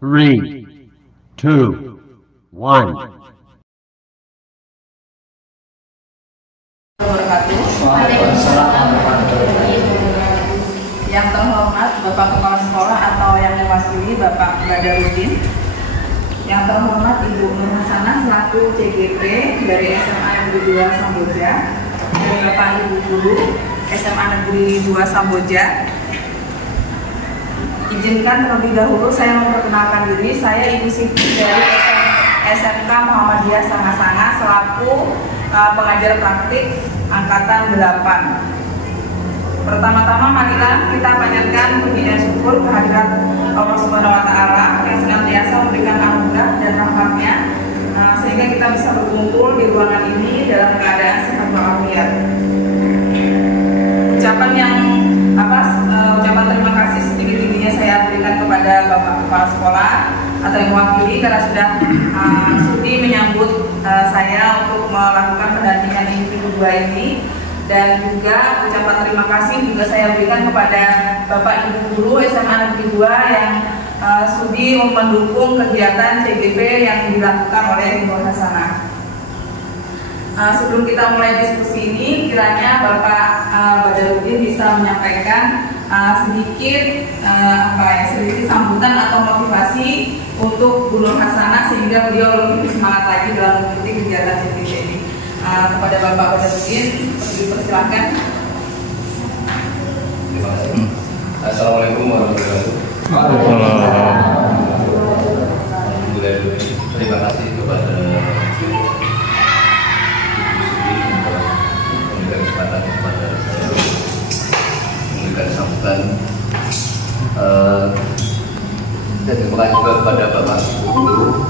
3, 2, 1. Yang terhormat Bapak Kepala Sekolah atau yang mewakili Bapak Badarudin. Yang terhormat Ibu Nur Hasanah selaku CGP dari SMA Negeri 2 Samboja dan Bapak Ibu Guru SMA Negeri 2 Samboja. Izinkan terlebih dahulu saya memperkenalkan diri. Saya Ibu Siti dari SMK Muhammadiyah Sanga-Sanga selaku pengajar praktik angkatan 8. Pertama-tama marilah kita panjatkan puji dan syukur kehadirat Allah Subhanahu wa taala yang senantiasa memberikan anugerah dan rahmatnya sehingga kita bisa berkumpul di ruangan ini dalam keadaan sehat walafiat. Ucapan terima kasih setinggi-tingginya saya berikan kepada Bapak Kepala Sekolah atau yang mewakili karena sudah sudi menyambut saya untuk melakukan pendampingan individu 2 ini. Dan juga ucapan terima kasih juga saya berikan kepada Bapak Ibu Guru SMA Negeri 2 yang sudi mendukung kegiatan CGP yang dilakukan oleh Ibu Hasanah. Sebelum kita mulai diskusi ini, kiranya Bapak Badarudin bisa menyampaikan sedikit sambutan atau motivasi untuk Bu Nur Hasanah sehingga beliau lebih semangat lagi dalam mengikuti kegiatan CGP ini. Kepada Bapak Badarudin, dipersilakan. Terima kasih. Assalamualaikum warahmatullahi wabarakatuh. Terima kasih kepada Ibu Siti untuk memberikan kesempatan kepada saya memberikan sambutan. Dan terima kasih juga kepada Bapak Ibu Guru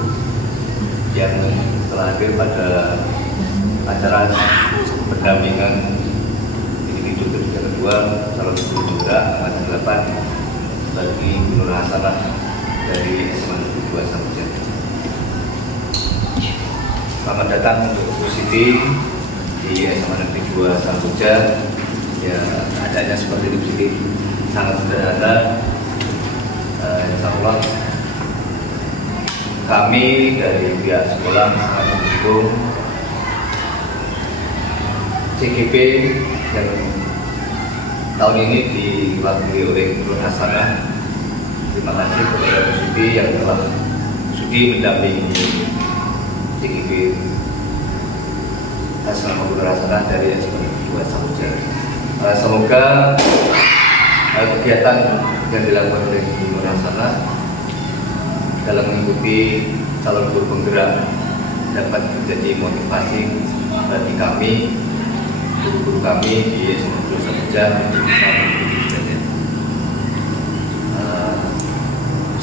yang telah hadir pada acara pendampingan individu kedua calon guru penggerak angkatan 8 bagi Bu Nur Hasanah dari SMA Negeri 2 Samboja. Selamat datang untuk Bu Siti di SMA Negeri 2 Samboja. Ya, adanya seperti ini Bu Siti sangat sederhana. Insya Allah kami dari pihak sekolah sangat mendukung CGP yang tahun ini diwakili oleh Bu Nur Hasanah. Terima kasih kepada Bu Siti yang telah sudi mendampingi CGP atas nama Bu Nur Hasanah dari SMA 2 Samboja. Semoga kegiatan yang dilakukan oleh Bu Nur Hasanah dalam mengikuti calon guru penggerak dapat menjadi motivasi bagi kami, guru-guru kami di SMA 2 Samboja untuk bisa mengikuti belajar.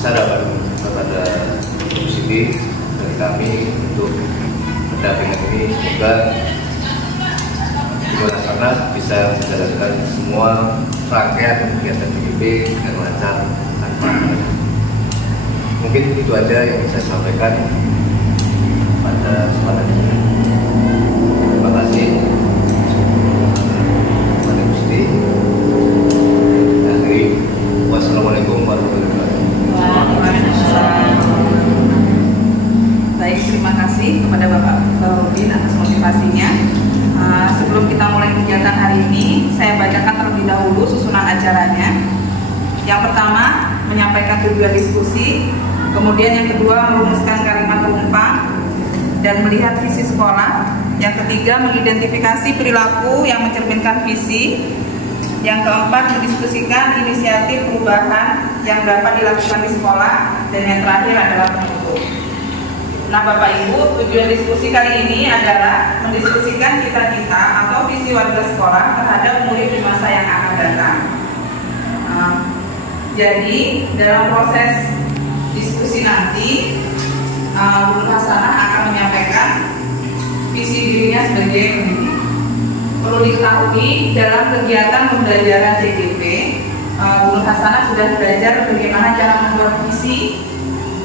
Saran kepada Bu Siti dari kami untuk pendampingan ini, semoga Bu Nur Hasanah bisa menjalankan semua rangkaian kegiatan CGP dengan lancar tanpa halangan. Mungkin itu aja yang saya sampaikan pada kesempatan ini. Terima kasih. Wassalamualaikum warahmatullahi wabarakatuh. Baik, terima kasih kepada Bapak Badarudin atas motivasinya. Sebelum kita mulai kegiatan hari ini, saya bacakan terlebih dahulu susunan acaranya. Yang pertama, menyampaikan tujuan diskusi. Kemudian yang kedua, merumuskan kalimat penumpang dan melihat visi sekolah. Yang ketiga, mengidentifikasi perilaku yang mencerminkan visi. Yang keempat, mendiskusikan inisiatif perubahan yang dapat dilakukan di sekolah. Dan yang terakhir adalah penutup. Nah Bapak Ibu, tujuan diskusi kali ini adalah mendiskusikan cita-cita atau visi warga sekolah terhadap murid di masa yang akan datang. Jadi dalam proses diskusi nanti, Bu Nur Hasanah akan menyampaikan visi dirinya sebagai pendidik. Perlu diketahui dalam kegiatan pembelajaran CGP, Bu Nur Hasanah sudah belajar bagaimana cara membuat visi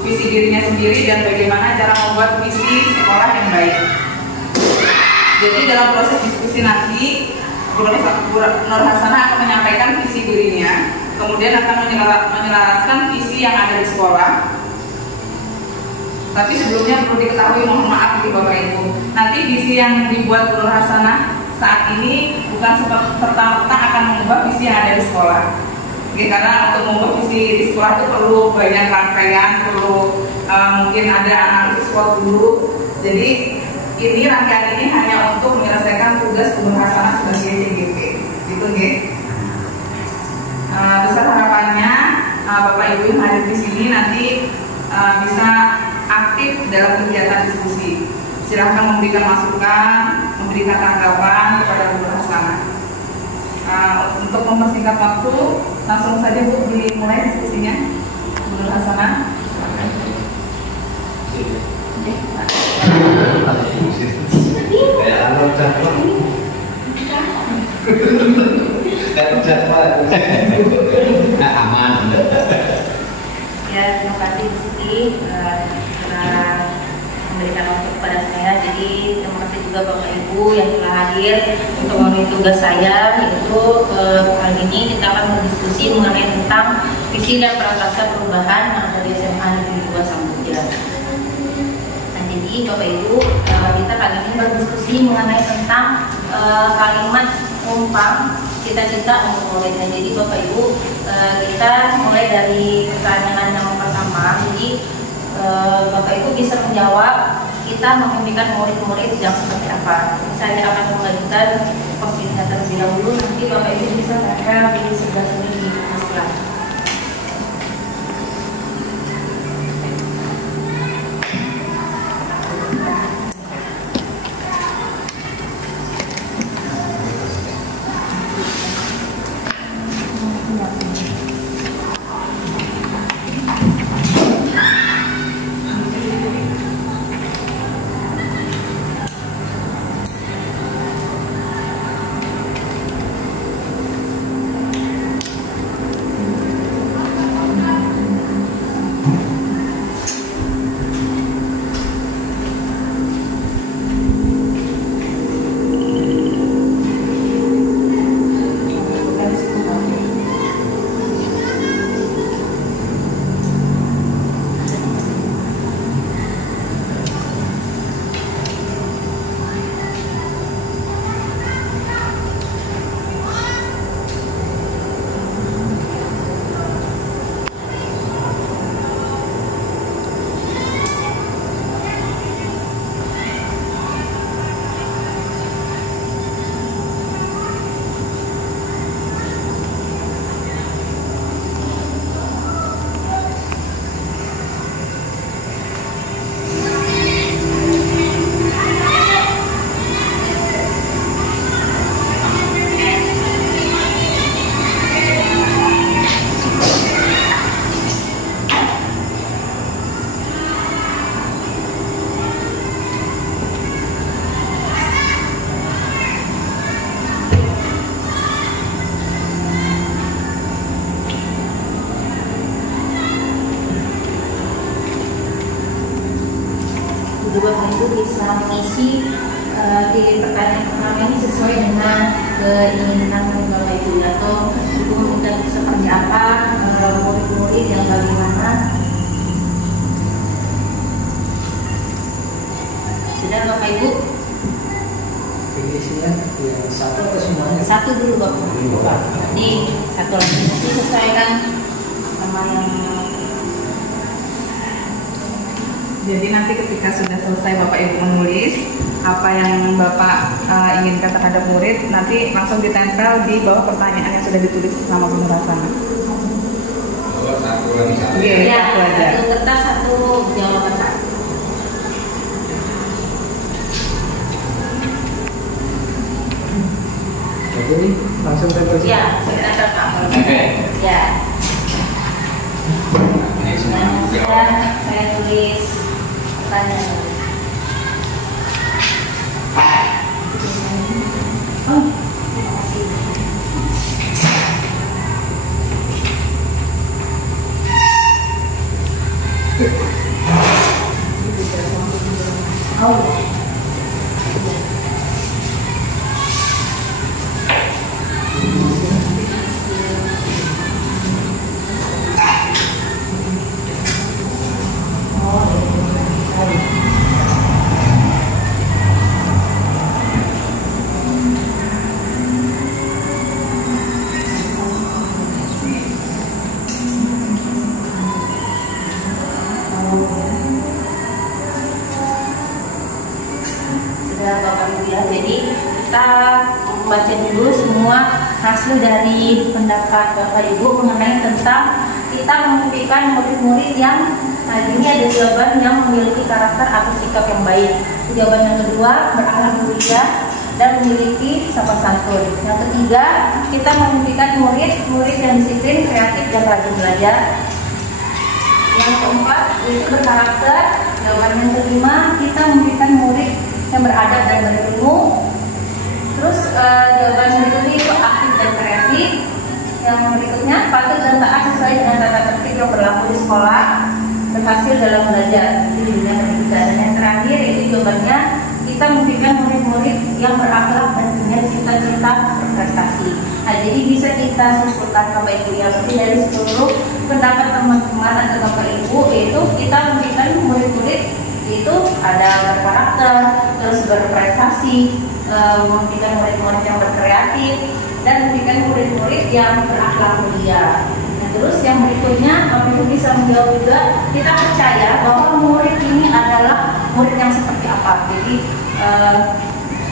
dirinya sendiri dan bagaimana cara membuat visi sekolah yang baik. Jadi dalam proses diskusi nanti, Bu Nur Hasanah akan menyampaikan visi dirinya, kemudian akan menyelaraskan visi yang ada di sekolah, Tapi sebelumnya perlu diketahui, mohon maaf nih Bapak Ibu, nanti visi yang dibuat Bu Nur Hasanah saat ini bukan serta-merta akan mengubah visi yang ada di sekolah. Oke, karena untuk mengubah visi di sekolah itu perlu banyak rangkaian, perlu mungkin ada analisis SWOT dulu. Jadi ini rangkaian ini hanya untuk menyelesaikan tugas Bu Nur Hasanah sebagai DGP. Gitu nggih. Besar harapannya Bapak Ibu yang hadir di sini nanti bisa aktif dalam kegiatan diskusi. Silahkan memberikan masukan, memberikan tanggapan kepada Bu Nur Hasanah. Untuk mempersingkat waktu, langsung saja Bu dimulai diskusinya. Bu Nur Hasanah. Aman. Ya, terima kasih Bu Siti telah memberikan waktu kepada saya. Jadi terima kasih juga Bapak Ibu yang telah hadir untuk memenuhi tugas saya, yaitu kali ini kita akan berdiskusi mengenai tentang visi dan prakarsa perubahan dari SMA Negeri 2 Sambuja. Nah, jadi Bapak Ibu, kita kali ini berdiskusi mengenai tentang kalimat umpam cita-cita untuk muridnya. Jadi Bapak Ibu, kita mulai dari pertanyaan yang pertama. Jadi Bapak Ibu bisa menjawab kita memimpikan murid-murid yang seperti apa. Saya akan mengajukan posisinya terlebih dahulu. Nanti Bapak Ibu bisa tempel di sebelah sini di kelas. Bapak Ibu bisa mengisi di pertanyaan pertama ini sesuai dengan keinginan Bapak Ibu, atau Ibu minta seperti apa, murid-murid yang bagaimana. Sudah Bapak Ibu? Isinya yang satu atau semuanya? Satu dulu Bapak. Jadi satu lagi nanti sesuaikan sama yang. Jadi nanti ketika sudah selesai Bapak Ibu menulis apa yang Bapak inginkan terhadap murid, nanti langsung ditempel di bawah pertanyaan yang sudah ditulis sama Bu Nur Hasanah. Satu lagi satu. Iya, Ya, satu aja. satu kertas, satu jawaban Pak. Jadi langsung tempel sini. Ya, sebentar Pak. Oke. Ya. Ini semua Nah, sudah jawab. saya tulis pertanyaan. Oh, terima kasih. Oh, ya. Sudah Bapak Ibu ya, jadi kita baca dulu semua hasil dari pendapat Bapak Ibu mengenai tentang kita memimpikan murid-murid yang ini ada jawaban yang memiliki karakter atau sikap yang baik. Jawaban yang kedua, berakhlak mulia dan memiliki sopan santun. Yang ketiga, kita memimpikan murid yang disiplin, kreatif dan rajin belajar. Yang keempat, itu berkarakter. Jawaban yang kelima, kita memimpikan murid yang beradab dan berilmu. Terus jawaban berikutnya itu aktif dan kreatif. Yang berikutnya, patuh dan taat sesuai dengan tata tertib yang berlaku di sekolah, berhasil dalam belajar di dunia pendidikan. Dan yang terakhir itu jawabannya, kita memimpikan murid-murid yang berakhlak dan punya cita-cita berprestasi. Nah, jadi bisa kita simpulkan Bapak Ibu ya, dari seluruh pendapat teman-teman atau Bapak Ibu, yaitu kita memimpikan murid-murid itu ada berkarakter, terus berprestasi, memimpikan murid-murid yang berkreatif, dan memimpikan murid-murid yang berakhlak mulia. Nah, terus yang berikutnya, Bapak Ibu bisa menjawab juga, kita percaya bahwa murid ini adalah murid yang seperti apa. Jadi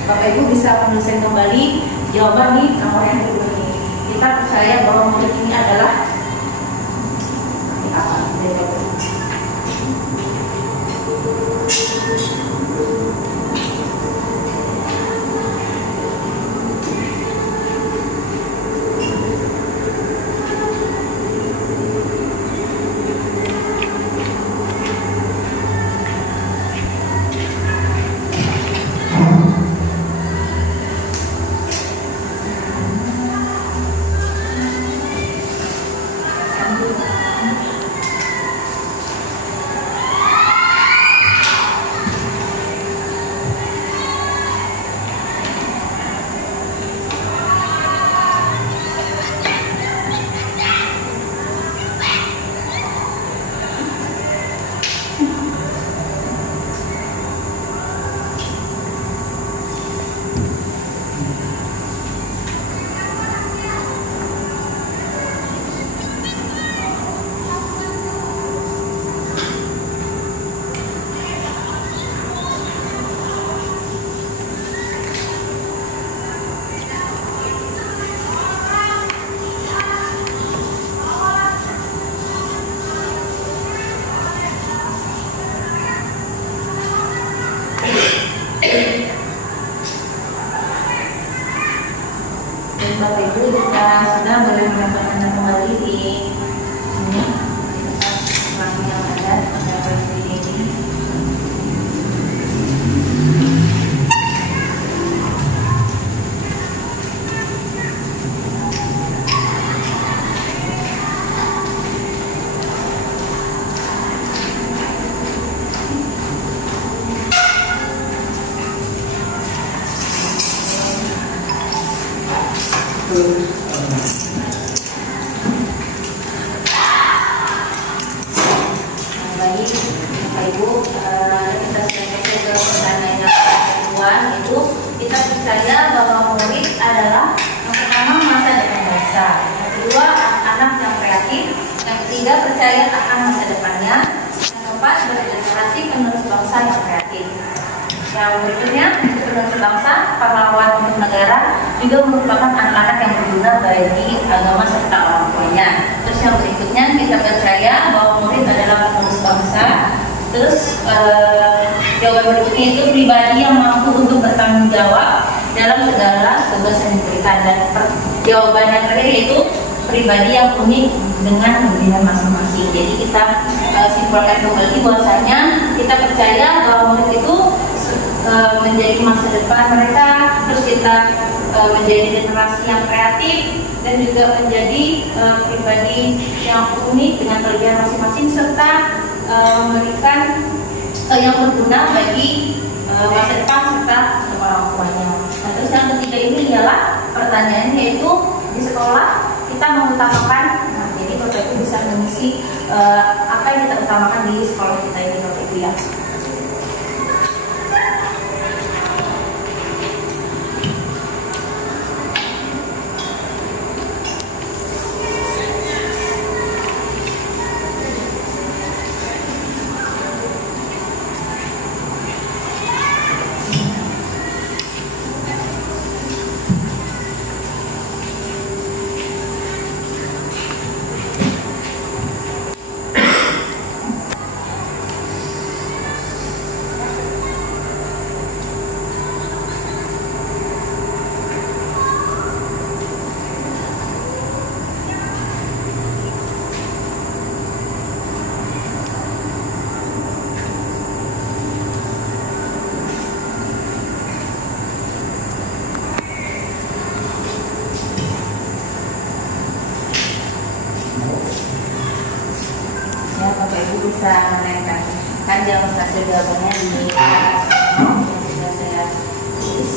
Bapak Ibu bisa menuliskan kembali jawaban nih nomor yang berikut ini. Kita percaya bahwa murid ini adalah seperti apa? Bapak Ibu kita sudah boleh mendapatkan kembali di sini kelas yang ada pada hari ini. Baik, Bapak Ibu, kita sudah selesai ke pertanyaan yang kedua. Itu kita percaya bahwa murid adalah yang pertama masa depan bangsa, yang kedua anak yang kreatif, yang ketiga percaya akan masa depannya, yang keempat bergenerasi penerus bangsa yang kreatif. Yang berikutnya, penerus bangsa, pahlawan untuk negara, juga merupakan anak-anak yang berguna bagi agama serta orang tuanya. Terus yang berikutnya, kita percaya bahwa murid adalah penerus bangsa. Terus jawaban berikutnya itu pribadi yang mampu untuk bertanggung jawab dalam segala tugas yang diberikan. Dan jawaban yang terakhir yaitu pribadi yang unik dengan kelebihan masing-masing. Jadi kita simpulkan kembali bahwasanya kita percaya bahwa murid itu menjadi masa depan mereka, terus kita menjadi generasi yang kreatif dan juga menjadi pribadi yang unik dengan kelebihan masing-masing serta memberikan yang berguna bagi masa depan serta orang tuanya. Nah, terus yang ketiga ini adalah pertanyaannya yaitu di sekolah kita mengutamakan. Nah, jadi Bapak Ibu bisa mengisi apa yang kita utamakan di sekolah kita ini, Bapak Ibu ya. kan demonstrasi gabungan di atas yang sudah saya tulis.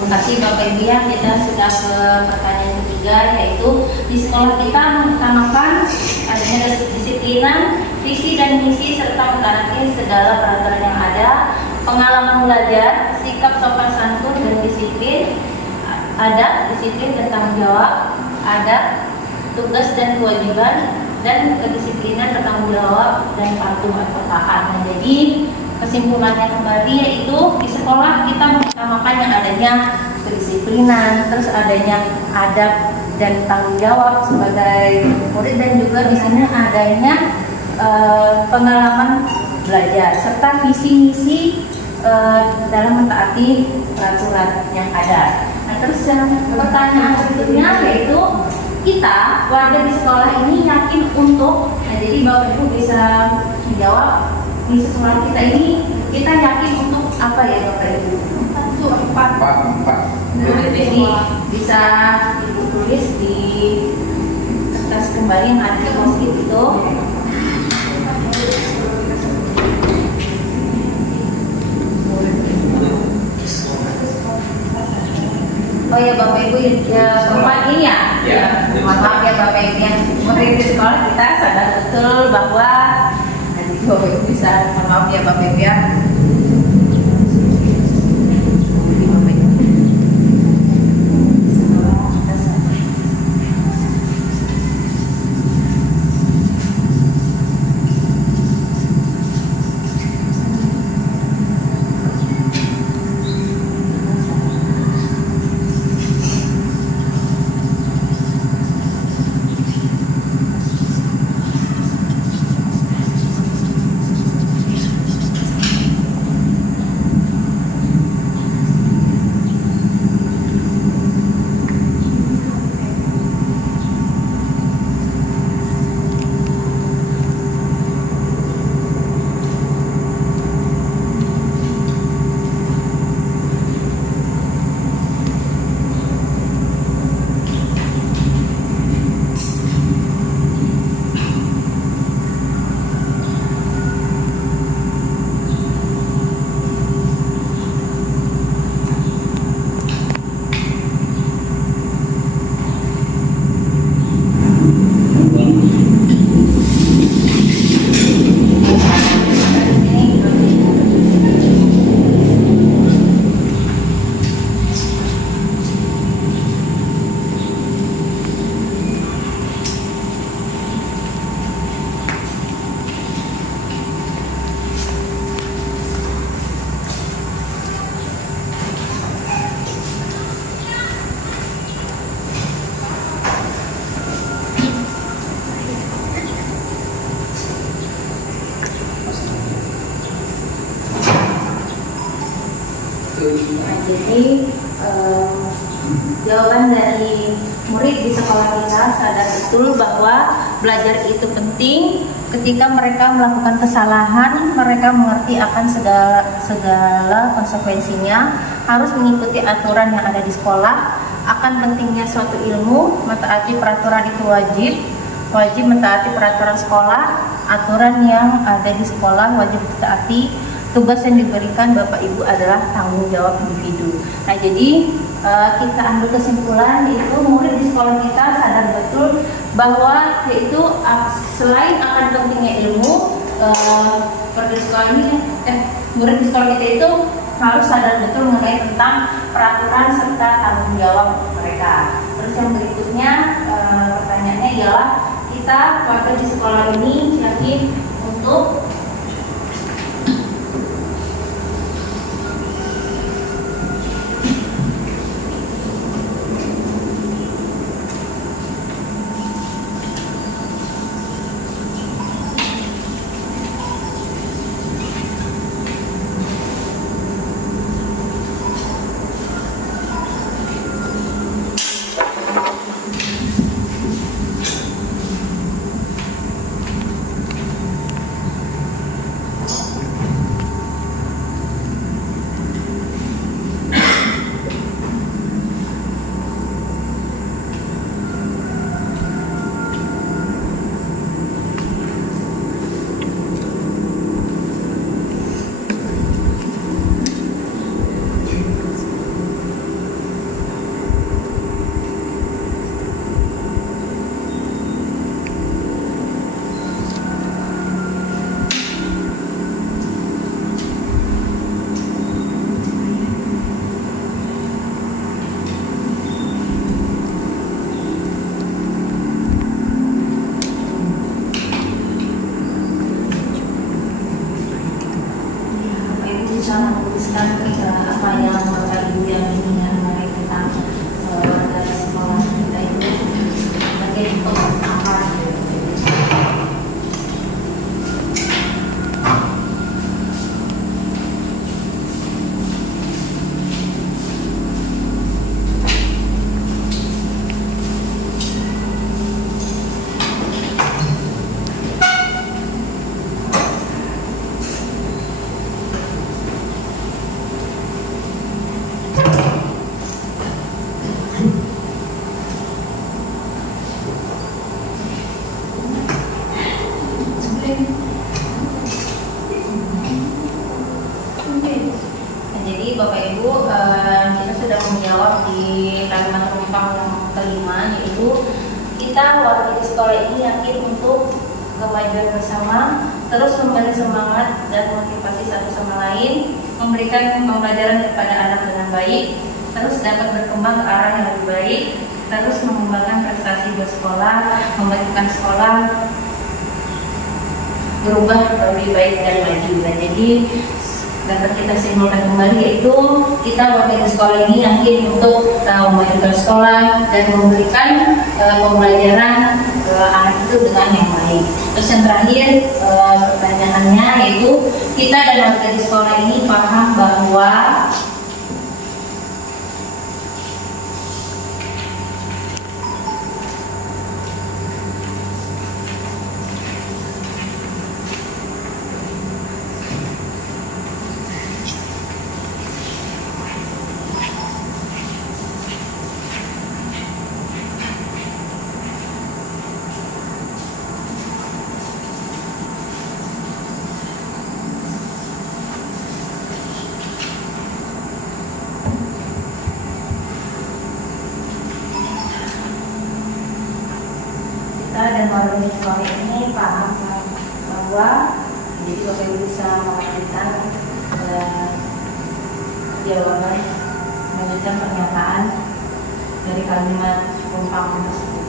Terima kasih Bapak Ibu ya, kita sudah ke pertanyaan ketiga, yaitu di sekolah kita mengutamakan adanya kedisiplinan, visi dan misi serta mentaati segala peraturan yang ada, pengalaman belajar, sikap sopan santun dan disiplin, adat, disiplin dan tanggung jawab, adat, tugas dan kewajiban, dan kedisiplinan, bertanggung jawab dan patuh atau taat. Nah, jadi kesimpulannya kembali yaitu di sekolah kita mengutamakan yang adanya kedisiplinan, terus adanya adab dan tanggung jawab sebagai murid, dan juga di sini adanya pengalaman belajar serta visi misi dalam mentaati peraturan yang ada. Nah, terus yang pertanyaan berikutnya yaitu kita warga di sekolah ini yakin untuk, nah jadi Bapak Ibu bisa menjawab, di sekolah kita ini kita yakin untuk apa ya Bapak Ibu? Empat. Nah, jadi bisa Ibu tulis di kertas kembali yang ada di post-it itu. Oh ya Bapak Ibu ya, Bapak ini ya. Maaf ya Bapak Ibu yang murid di sekolah kita sadar betul bahwa Bapak Ibu bisa, maaf ya Bapak Ibu ya. Nah, jadi jawaban dari murid di sekolah kita sadar betul bahwa belajar itu penting. Ketika mereka melakukan kesalahan, mereka mengerti akan segala konsekuensinya, harus mengikuti aturan yang ada di sekolah. Akan pentingnya suatu ilmu, mentaati peraturan itu wajib mentaati peraturan sekolah, aturan yang ada di sekolah wajib ditaati. Tugas yang diberikan Bapak Ibu adalah tanggung jawab individu. Nah, jadi kita ambil kesimpulan yaitu murid di sekolah kita sadar betul bahwa yaitu selain akan pentingnya ilmu, murid di sekolah kita itu harus sadar betul mengenai tentang peraturan serta tanggung jawab mereka. Terus yang berikutnya pertanyaannya ialah kita warga di sekolah ini yakin untuk di kalimat rumpang yang kelima, yaitu kita warga di sekolah ini yakin untuk kemajuan bersama, terus memberi semangat dan motivasi satu sama lain, memberikan pembelajaran kepada anak dengan baik, terus dapat berkembang ke arah yang lebih baik, terus mengembangkan prestasi bersekolah, memajukan sekolah berubah lebih baik dan maju. Dan jadi dapat kita simpulkan kembali, yaitu kita warga di sekolah ini yakin untuk memajukan sekolah dan memberikan pembelajaran anak itu dengan yang baik. Terus yang terakhir pertanyaannya, yaitu kita dan warga di sekolah ini paham bahwa dan warga di sekolah ini paham bahwa jadi Bapak Ibu bisa melanjutkan jawaban, melanjutkan pernyataan dari kalimat rumpang tersebut.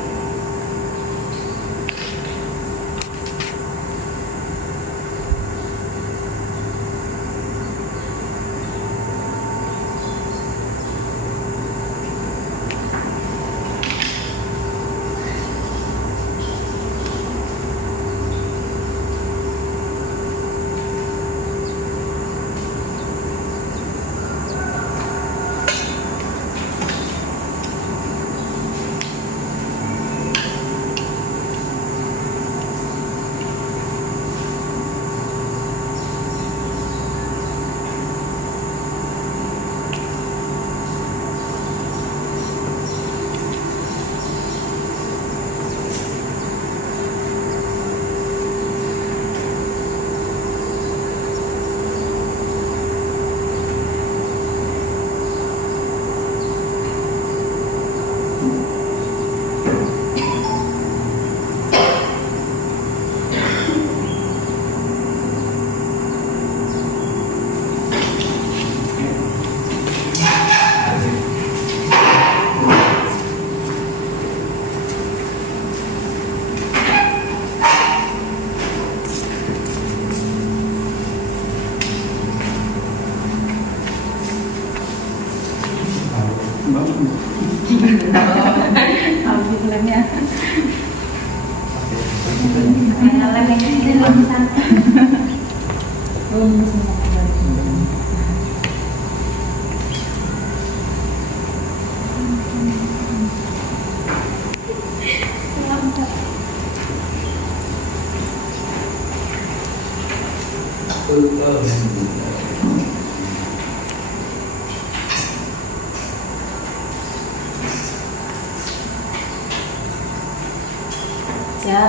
Ya,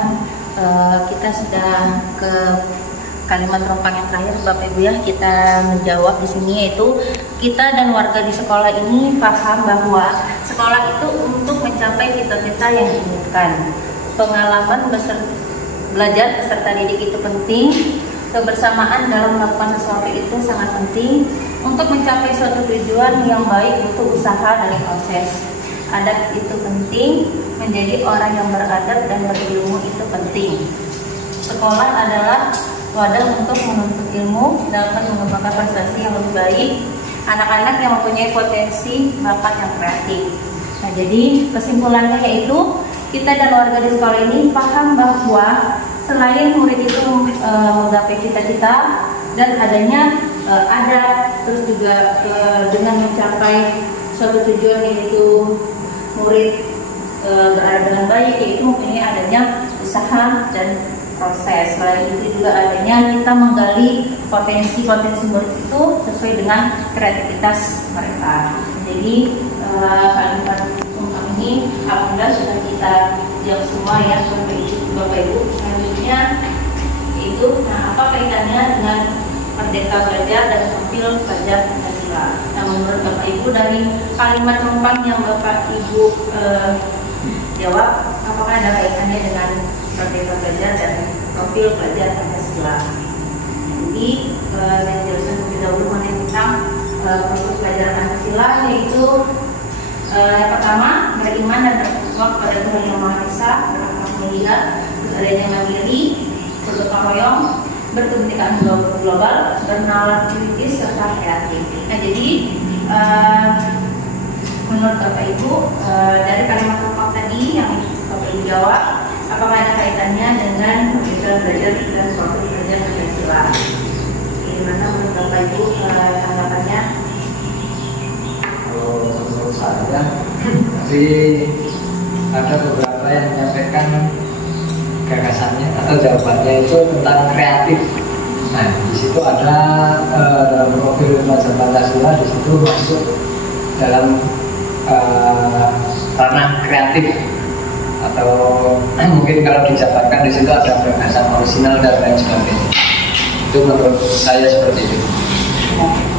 kita sudah ke kalimat rumpang yang terakhir, Bapak Ibu ya. Kita menjawab di sini, yaitu kita dan warga di sekolah ini paham bahwa sekolah itu untuk mencapai cita-cita yang diinginkan. Pengalaman belajar peserta didik itu penting. Kebersamaan dalam melakukan sesuatu itu sangat penting. Untuk mencapai suatu tujuan yang baik butuh usaha dan proses. Adab itu penting, menjadi orang yang beradab dan berilmu itu penting. Sekolah adalah wadah untuk menuntut ilmu, dapat mengembangkan prestasi yang lebih baik, anak-anak yang mempunyai potensi bakat yang kreatif. Nah, jadi kesimpulannya yaitu kita dan warga di sekolah ini paham bahwa selain murid itu menggapai cita-cita dan adanya terus juga dengan mencapai suatu tujuan, yaitu murid berada dengan baik, yaitu mempunyai adanya usaha dan proses. Selain itu juga adanya kita menggali potensi-potensi murid itu sesuai dengan kreativitas mereka. Jadi kalimat rumpang ini alhamdulillah sudah kita jawab semua ya Bapak Ibu. Selanjutnya itu apa kaitannya dengan Merdeka Belajar dan Profil Pelajar Pancasila. Pancasila. Nah, menurut Bapak Ibu dari kalimat numpang yang Bapak Ibu jawab, apakah ada kaitannya dengan Merdeka Belajar dan profil pelajar Pancasila? Jadi saya jelaskan terlebih dahulu mengenai tentang profil pelajar Pancasila, yaitu yang pertama beriman dan bertakwa kepada Tuhan Yang Maha Esa, berakhlak mulia, adanya mandiri, bergotong royong, berkebinekaan global, bernalar kritis serta kreatif. Nah, jadi menurut Bapak Ibu dari kalimat numpang tadi yang Bapak Ibu jawab, apakah ada kaitannya dengan profil belajar dan profil pelajar Pancasila? Gimana menurut Bapak Ibu tanggapannya? Kalau menurut saya, tapi ada beberapa yang menyampaikan gagasannya atau jawabannya itu tentang kreatif. Nah, di situ ada dalam profil pelajar Pancasila, di situ masuk dalam ranah kreatif, atau mungkin kalau dijabarkan di situ ada gagasan orisinal dan lain sebagainya. Itu menurut saya seperti itu.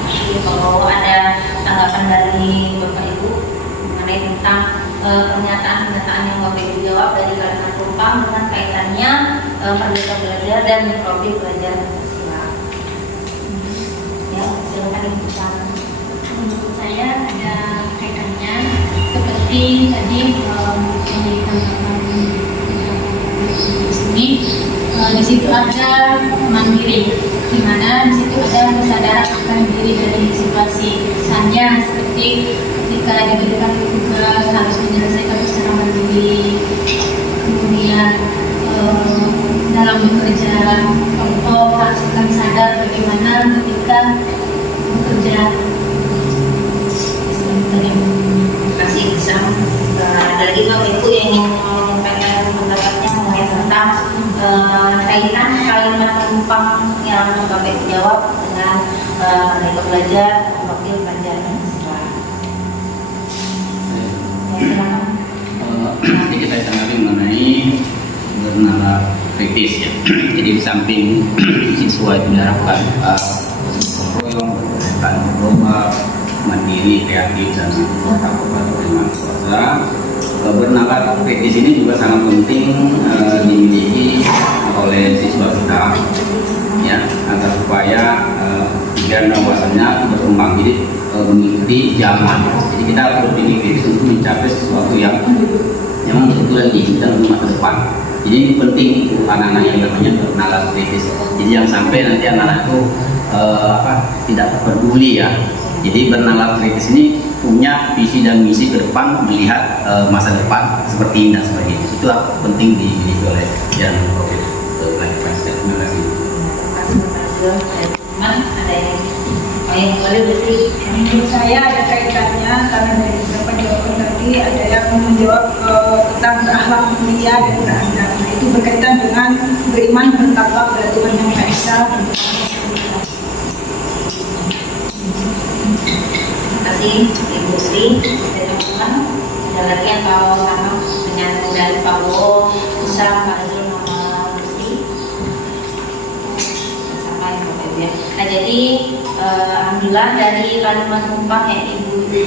Jadi kalau ada tanggapan dari Bapak Ibu mengenai tentang pernyataan-pernyataan yang Bapak Ibu jawab dari kalimat numpang dengan kaitannya Merdeka Belajar dan profil pelajar Pancasila. Ya, silakan Ibu Sam. Menurut saya ada kaitannya seperti tadi yang ditambahkan di sini. Di situ ada mandiri, di mana di situ ada kesadaran akan diri dari situasi. Misalnya seperti ketika diberikan tugas harus menyelesaikan secara mandiri, kemudian dalam bekerja kelompok harus akan sadar bagaimana ketika bekerja. Terima kasih Sam. Dari Bapak Ibu yang ingin menyampaikan pendapatnya mengenai tentang kaitan kalimat numpang yang Bapak Ibu jawab dengan Merdeka Belajar profil pelajar Pancasila. Sedikit saya tanggapi mengenai bernalar kritis ya. Jadi di samping siswa itu diharapkan royong, bergotong global, mandiri, kreatif, dan bertakwa dengan kuasa. Bernalar kritis ini juga sangat penting dimiliki oleh siswa kita, ya, agar supaya pikiran dan wawasannya berkembang, jadi mengikuti zaman. Jadi kita harus berpikir kritis untuk mencapai sesuatu yang memang betul-betul diinginkan untuk masa depan. Jadi ini penting itu anak-anak yang namanya bernalar kritis. Jadi yang sampai nanti anak-anak itu tidak peduli ya. Jadi bernalar kritis ini punya visi dan misi ke depan, melihat masa depan seperti ini dan sebagainya. Itu penting dimiliki oleh yang profil pelajar Pancasila. Terima kasih. Ada yang boleh bersih? Menurut saya ada kaitannya karena dari beberapa jawaban tadi ada yang menjawab tentang berakhlak mulia dan beradab. Nah, itu berkaitan dengan beriman bertakwa kepada Tuhan Yang Maha Esa. Terima kasih Ibu Sri dan teman-teman. Ada lagi yang mau sama dengan dari Pak Bowo, Usam, Pak Azul, Mama Sri. Sama yang Bapak Ibu ya. Nah, jadi alhamdulillah dari kalimat numpang yang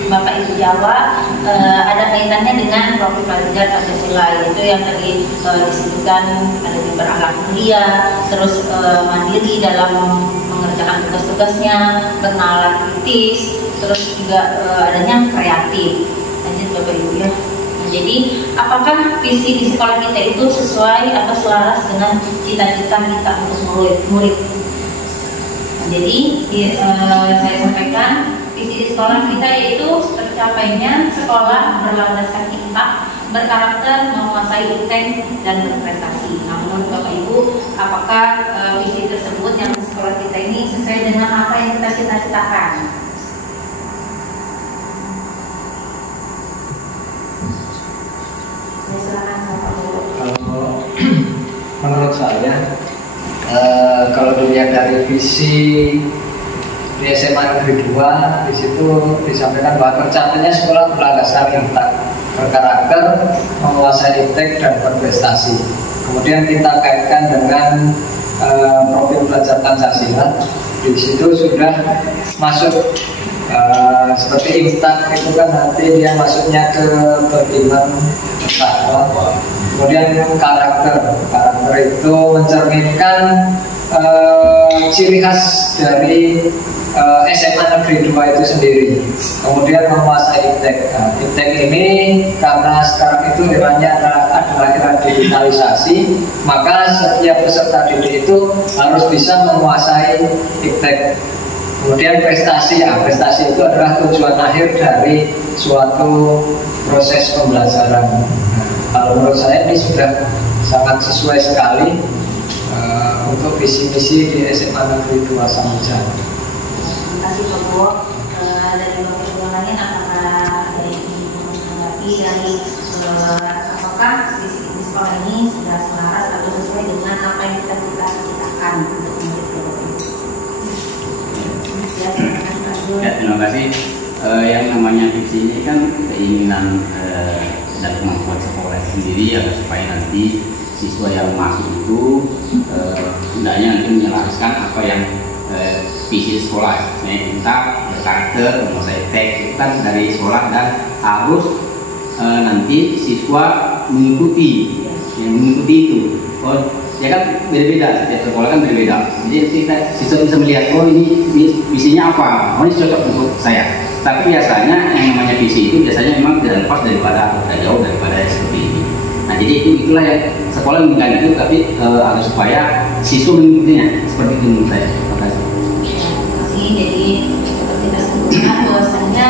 Bapak Ibu jawab ada kaitannya dengan profil pelajar Pancasila, yaitu yang tadi disebutkan ada yang berakhlak mulia, terus mandiri dalam mengerjakan tugas-tugasnya, bernalar kritis, terus juga adanya kreatif. Lanjut Bapak Ibu ya. Nah, jadi apakah visi di sekolah kita itu sesuai atau selaras dengan cita-cita kita untuk murid? Nah, jadi saya sampaikan visi di sekolah kita yaitu tercapainya sekolah berlandaskan kitab, berkarakter, menguasai UTEK dan berprestasi. Namun Bapak Ibu, apakah visi tersebut yang di sekolah kita ini sesuai dengan apa yang kita cita-citakan? Ya, silakan Bapak Ibu. Kalau menurut saya, kalau dilihat dari visi di SMA Negeri 2, di situ disampaikan bahwa tercapainya sekolah berlandaskan kitab, berkarakter, menguasai UTEK dan berprestasi. Kemudian kita kaitkan dengan profil pelajar Pancasila. Di situ sudah masuk Seperti imtak itu kan nanti dia masuknya ke beriman bertakwa. Kemudian karakter itu mencerminkan ciri khas dari SMA Negeri 2 itu sendiri. Kemudian menguasai iptek. Nah, iptek ini karena sekarang itu eranya adalah era digitalisasi, maka setiap peserta didik itu harus bisa menguasai iptek. Kemudian prestasi itu adalah tujuan akhir dari suatu proses pembelajaran. Kalau menurut saya ini sudah sangat sesuai sekali untuk visi misi di SMA Negeri 2 Samudra. Terima kasih Pak Bo. Dari Bapak Ibu lain apakah dari menanggapi dari apakah visi sekolah ini sudah selaras atau sesuai dengan apa yang kita cita-citakan untuk menjadi ya, terima kasih. Yang namanya visi ini kan keinginan dan kemampuan sekolah sendiri agar supaya nanti siswa yang masuk itu hendaknya nanti menjelaskan apa yang visi sekolah, misalnya kita berkarakter, menguasai teks itu kan dari sekolah dan harus nanti siswa mengikuti itu. Oh, ya kan beda-beda, setiap sekolah kan beda-beda. Jadi kita siswa bisa melihat, oh ini visinya apa, oh ini cocok untuk saya. Tapi biasanya yang namanya visi itu biasanya memang tidak lepas daripada jauh daripada seperti ini. Nah jadi itulah ya sekolah menginginkan itu, tapi harus supaya siswa mengikutinya seperti itu menurut saya. Terima kasih. Jadi seperti kita sebutkan bahwasanya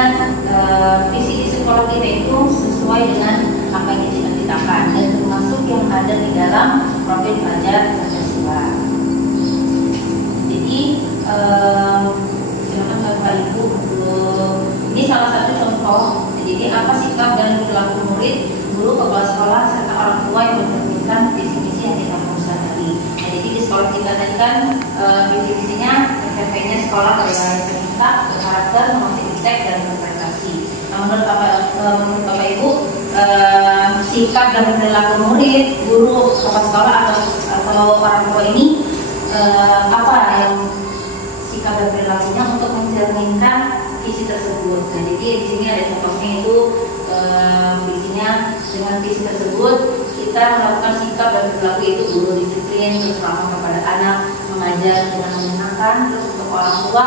visi di sekolah kita itu sesuai dengan apa yang kita cita-citakan dan termasuk yang ada di dalam profil pelajar Pancasila. Jadi silakan Bapak Ibu, ini salah satu contoh. Jadi apa sikap dan perilaku murid, guru, kepala sekolah serta orang tua yang mencerminkan visi-visi yang kita rumuskan tadi. Nah, jadi di sekolah kita tadi kan visi-visinya PPP-nya sekolah berrealisasi tingkat, berkarakter, menguasai dan berprestasi. Nah, menurut Bapak Ibu, sikap dan perilaku murid, guru, kepala sekolah atau orang tua ini apa yang sikap dan perilakunya untuk mencerminkan visi tersebut. Nah, jadi di sini ada contohnya itu visinya dengan visi tersebut kita melakukan sikap dan perilaku itu guru disiplin, terus ramah kepada anak, mengajar dengan menyenangkan, terus untuk orang tua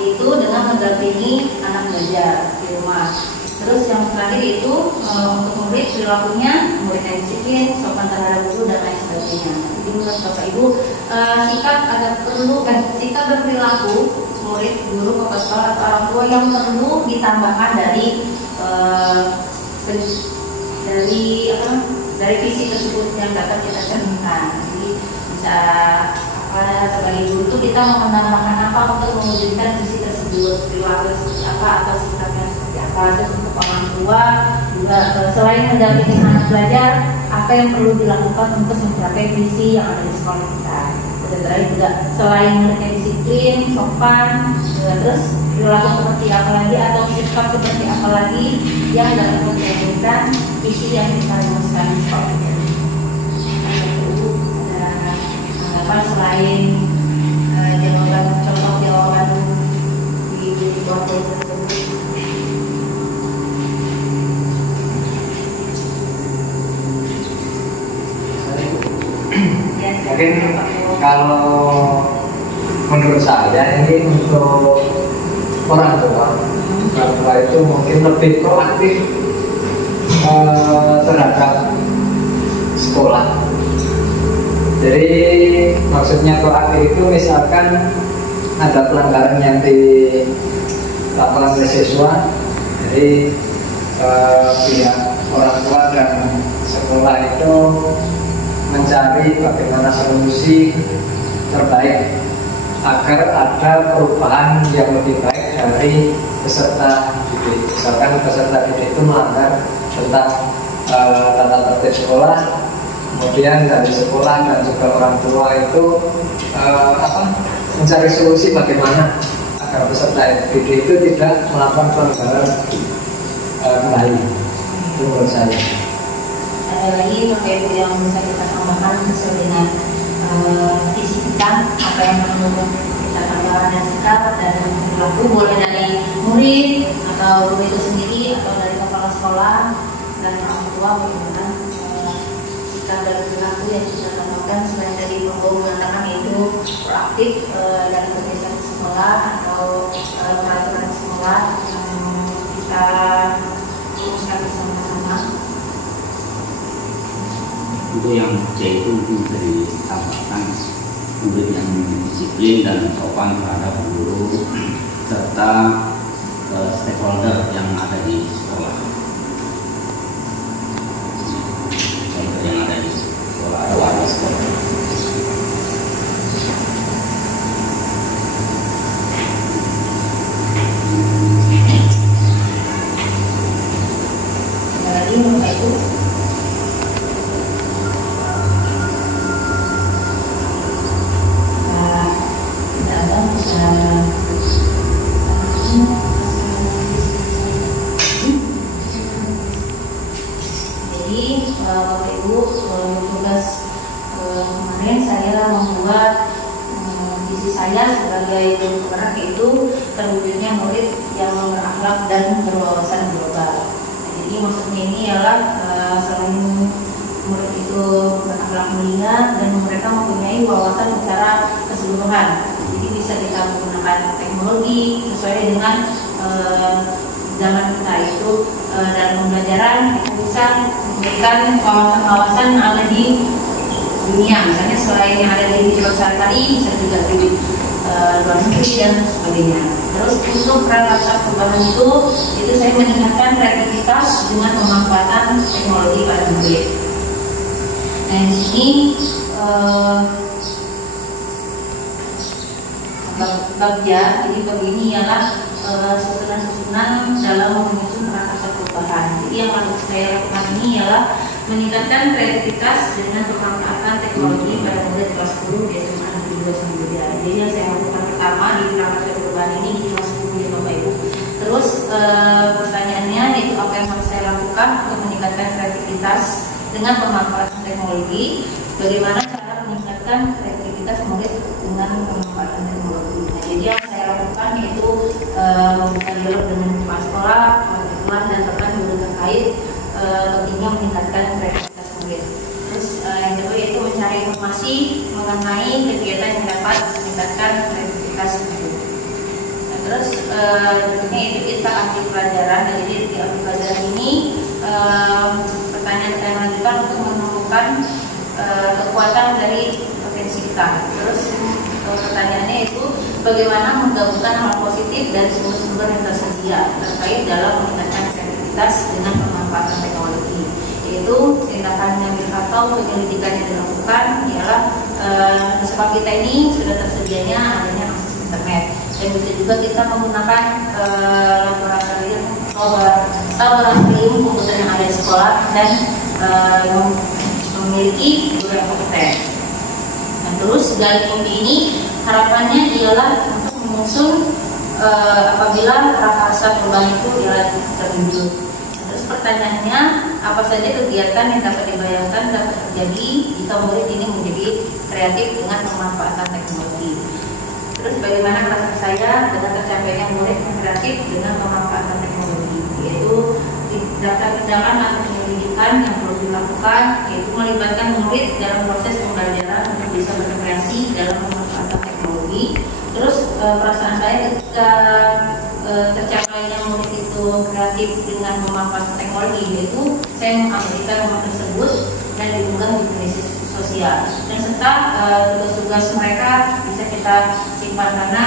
itu dengan mendampingi anak belajar di rumah. Terus yang terakhir itu untuk murid perilakunya murid yang disiplin, sopan terhadap guru dan lain sebagainya. Jadi menurut Bapak Ibu sikap dan perilaku murid, guru, kepala sekolah atau orang tua yang perlu ditambahkan dari visi tersebut yang dapat kita cerminkan. Jadi bisa sebagai guru itu kita mau menambahkan apa untuk mewujudkan visi tersebut, perilaku seperti apa atau sikapnya seperti apa. Terus untuk orang tua juga selain mendampingi anak belajar, apa yang perlu dilakukan untuk mencapai visi yang ada di sekolah kita. Terakhir juga selain muridnya disiplin, sopan, terus perilaku seperti apa lagi atau sikap seperti apa lagi yang dapat mewujudkan visi yang kita rumuskan di sekolah. Ada selain jawaban di bawah tersebut. Mungkin kalau menurut saya ini untuk orang tua itu mungkin lebih proaktif terhadap sekolah. Jadi maksudnya proaktif itu misalkan ada pelanggaran yang dilakukan oleh siswa, jadi pihak orang tua dan sekolah itu mencari bagaimana solusi terbaik agar ada perubahan yang lebih baik dari peserta didik. Misalkan peserta didik itu melanggar tentang tata tertib sekolah, kemudian dari sekolah dan juga orang tua itu mencari solusi bagaimana agar peserta didik itu tidak melakukan pelanggaran kembali. Itu menurut saya. Ada lagi Bapak Ibu yang bisa kita tambahkan sesuai dengan visi kita, apa yang perlu kita tambahkan dan sikap dan perilaku, boleh dari murid atau guru itu sendiri atau dari kepala sekolah dan orang tua bagaimana sikap dan perilaku yang kita tanamkan selain dari Pembawa mengatakan yaitu proaktif dalam kegiatan sekolah atau peraturan sekolah yang kita rumuskan bersama-sama. Untuk yang C itu mungkin bisa ditambahkan murid yang disiplin dan sopan terhadap guru serta stakeholder yang ada di sekolah. Yang ada di sekolah atau warga sekolah. Jadi Bapak Ibu, Bapak Ibu, tugas kemarin saya membuat visi saya sebagai guru penggerak itu terwujudnya murid yang berakhlak dan berwawasan global. Jadi maksudnya ini ialah selain murid itu berakhlak mulia dan mereka mempunyai wawasan secara keseluruhan. Jadi bisa kita menggunakan teknologi sesuai dengan zaman kita itu dalam pembelajaran kita bisa memberikan kawasan-kawasan yang ada di dunia, misalnya selain yang ada di kehidupan sehari-hari bisa juga di luar negeri dan sebagainya. Terus untuk prakarsa perubahan itu saya meningkatkan kreativitas dengan pemanfaatan teknologi pada murid. Nah di sini bagja, jadi bab ini ialah susunan-susunan dalam menyusun prakarsa perubahan. Jadi yang harus saya lakukan ini ialah meningkatkan kreativitas dengan pemanfaatan teknologi pada murid kelas 10 di SMA Negeri 2 Samudra. Jadi yang saya lakukan pertama di prakarsa perubahan ini di kelas 10 ya Bapak Ibu. Terus pertanyaannya yaitu apa yang harus saya lakukan untuk meningkatkan kreativitas dengan pemanfaatan teknologi. Bagaimana cara meningkatkan kreativitas murid dengan pemanfaatan teknologi. Nah, jadi yang saya lakukan yaitu membuka dialog dengan kepala sekolah, kelas dan rekan guru terkait pentingnya meningkatkan kreativitas murid. Terus yang kedua yaitu mencari informasi mengenai kegiatan yang dapat meningkatkan kreativitas murid. Nah, terus berikutnya itu kita ambil pelajaran. Jadi di ambil pelajaran ini pertanyaan kita lanjutkan untuk menemukan kekuatan dari potensi kita. Terus pertanyaannya itu bagaimana menggabungkan hal positif dari sumber-sumber yang tersedia terkait dalam meningkatkan kreativitas dengan pemanfaatan teknologi, yaitu tindakan mengambil atau penyelidikan yang dilakukan ialah di sekolah kita ini sudah tersedianya adanya akses internet dan bisa juga kita menggunakan laboratorium komputer yang ada di sekolah dan memiliki guru yang kompeten. Nah, terus dari mimpi ini harapannya ialah untuk mengusung apabila prakarsa perubahan itu ialah terwujud. Terus pertanyaannya, apa saja kegiatan yang dapat dibayangkan dapat terjadi jika murid ini menjadi kreatif dengan pemanfaatan teknologi? Terus bagaimana perasaan saya dengan tercapainya murid yang kreatif dengan pemanfaatan teknologi? Yaitu tindakan atau penyelidikan yang perlu dilakukan, yaitu melibatkan murid dalam proses pembelajaran untuk bisa berkreasi dalam pemanfaatan teknologi. Terus perasaan saya ketika tercapainya murid itu kreatif dengan memanfaatkan teknologi, yaitu saya mengaplikasikan momen tersebut dan diunggah di media sosial. Dan serta tugas-tugas mereka bisa kita simpan karena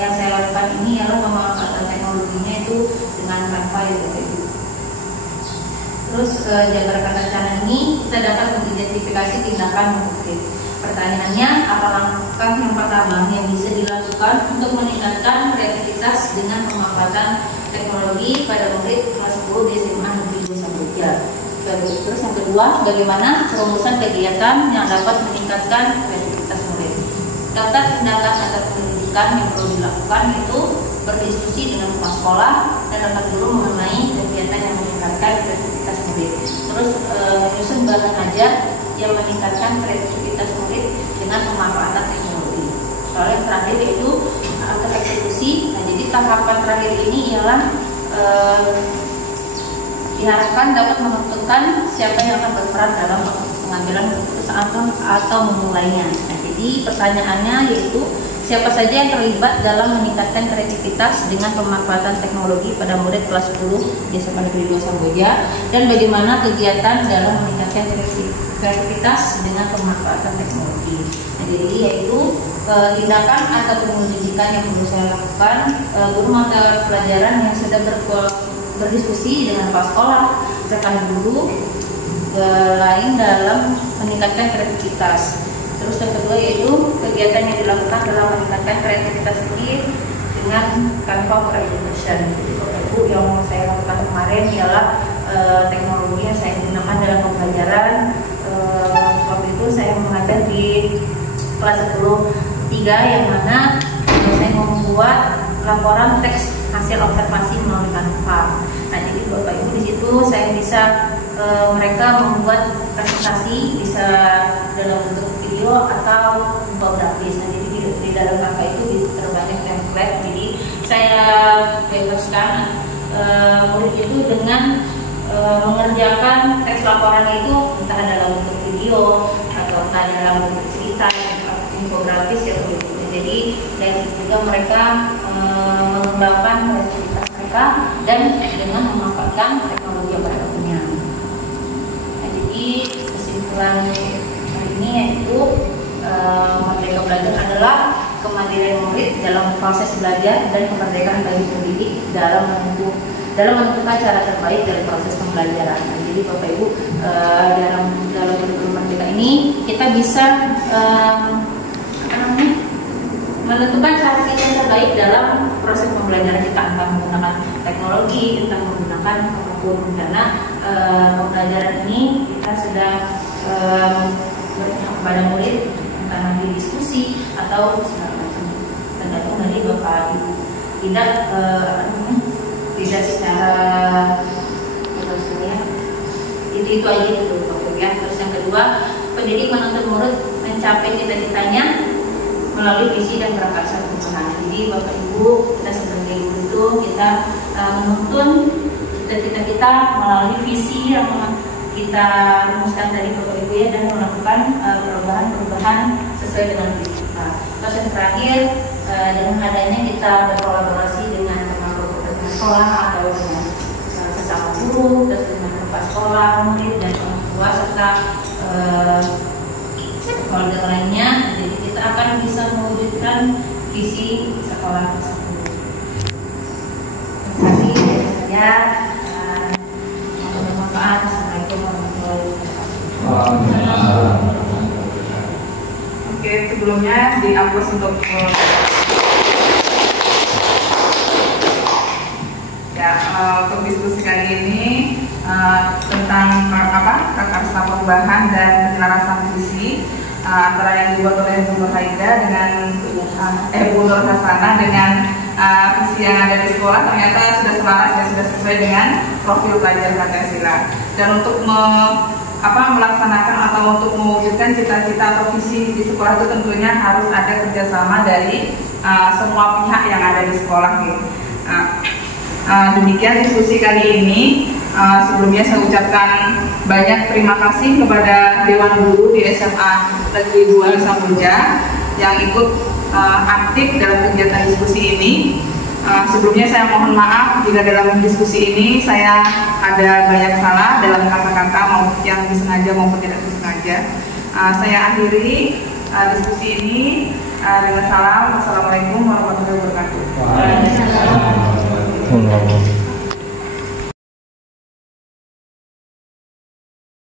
yang saya lakukan ini adalah pemanfaatan teknologinya itu dengan tanpa itu. Terus jaga rencana ini kita dapat mengidentifikasi tindakan konkret. Pertanyaannya, apa langkah yang pertama yang bisa dilakukan untuk meningkatkan kreativitas dengan pemanfaatan teknologi pada murid kelas 10 di SMA Negeri 2 Samudra? Terus yang kedua, bagaimana perumusan kegiatan yang dapat meningkatkan kreativitas murid? Daftar tindakan atau pendidikan yang perlu dilakukan itu berdiskusi dengan kepala sekolah dan rekan guru mengenai kegiatan yang meningkatkan kreativitas murid. Terus menyusun bahan ajar yang meningkatkan kreativitas murid dengan pemanfaatan teknologi. Soal yang terakhir yaitu atas eksekusi. Nah, jadi tahapan terakhir ini ialah diharapkan dapat menentukan siapa yang akan berperan dalam pengambilan keputusan atau memulainya. Nah, jadi pertanyaannya yaitu siapa saja yang terlibat dalam meningkatkan kreativitas dengan pemanfaatan teknologi pada murid kelas 10 di SMA Negeri 2 Samboja, dan bagaimana kegiatan dalam meningkatkan kreativitas dengan pemanfaatan teknologi. Nah, jadi yaitu tindakan atau pendidikan yang perlu saya lakukan, guru mata pelajaran yang sedang berdiskusi dengan kepala sekolah, rekan guru lain dalam meningkatkan kreativitas. Terus yang kedua yaitu kegiatan yang dilakukan dalam meningkatkan kreativitas ini dengan Canva for Education. Jadi Bapak Ibu, yang saya lakukan kemarin ialah teknologi yang saya gunakan dalam pembelajaran. Waktu itu saya mengajar di kelas 10-3 yang mana saya membuat laporan teks hasil observasi melalui Canva. Nah, jadi Bapak Ibu, di situ saya bisa mereka membuat presentasi bisa dalam bentuk video atau infografis. Nah, jadi di dalam Canva itu terbanyak template. Jadi saya bebaskan murid itu dengan mengerjakan teks laporan itu entah dalam bentuk video atau dalam bentuk cerita atau infografis ya begitu. Jadi dan juga mereka mengembangkan kreativitas mereka dan dengan memanfaatkan teknologi yang mereka punya. Nah, jadi kesimpulan hari ini yaitu Merdeka Belajar adalah kemandirian murid dalam proses belajar dan kemerdekaan bagi pendidik dalam menentukan cara terbaik dari proses pembelajaran. Nah, jadi Bapak Ibu, dalam kurikulum Merdeka ini kita bisa menentukan cara kita yang terbaik dalam proses pembelajaran kita, entah menggunakan teknologi, entah menggunakan apapun, karena pembelajaran ini kita sedang kepada murid entah nanti diskusi atau segala macam, tergantung dari Bapak Ibu. Tidak secara itu aja itu Bapak ya. Terus yang kedua, pendidik menuntut murid mencapai cita-citanya melalui visi dan prakarsa perubahan. Jadi Bapak Ibu, kita sebagai guru itu kita menuntun cita-cita kita melalui visi yang kita rumuskan tadi Bapak Ibu ya, dan melakukan perubahan-perubahan sesuai dengan visi kita. Terus yang terakhir, dengan adanya kita berkolaborasi dengan teman-teman sekolah atau dengan sesama guru, terus dengan kepala sekolah, murid dan orang tua serta keluarga lainnya, jadi kita akan bisa mewujudkan visi sekolah tersebut. Terima kasih dari saya. Bermanfaat. Assalamualaikum warahmatullahi wabarakatuh. Oke, sebelumnya dihapus untuk untuk diskusi kali ini tentang prakarsa perubahan dan penyelarasan visi antara yang dibuat oleh Bu Nur Haida dengan Bu Nur Hasanah dengan visi yang ada di sekolah ternyata sudah selaras ya, sudah sesuai dengan profil pelajar Pancasila. Dan untuk melaksanakan atau untuk mewujudkan cita-cita atau visi di sekolah itu tentunya harus ada kerjasama dari semua pihak yang ada di sekolah gitu. Demikian diskusi kali ini. Sebelumnya saya ucapkan banyak terima kasih kepada Dewan Guru di SMA Negeri 2 Samboja yang ikut aktif dalam kegiatan diskusi ini. Sebelumnya saya mohon maaf jika dalam diskusi ini saya ada banyak salah dalam kata-kata maupun yang disengaja maupun tidak disengaja. Saya akhiri diskusi ini dengan salam. Assalamualaikum warahmatullahi wabarakatuh.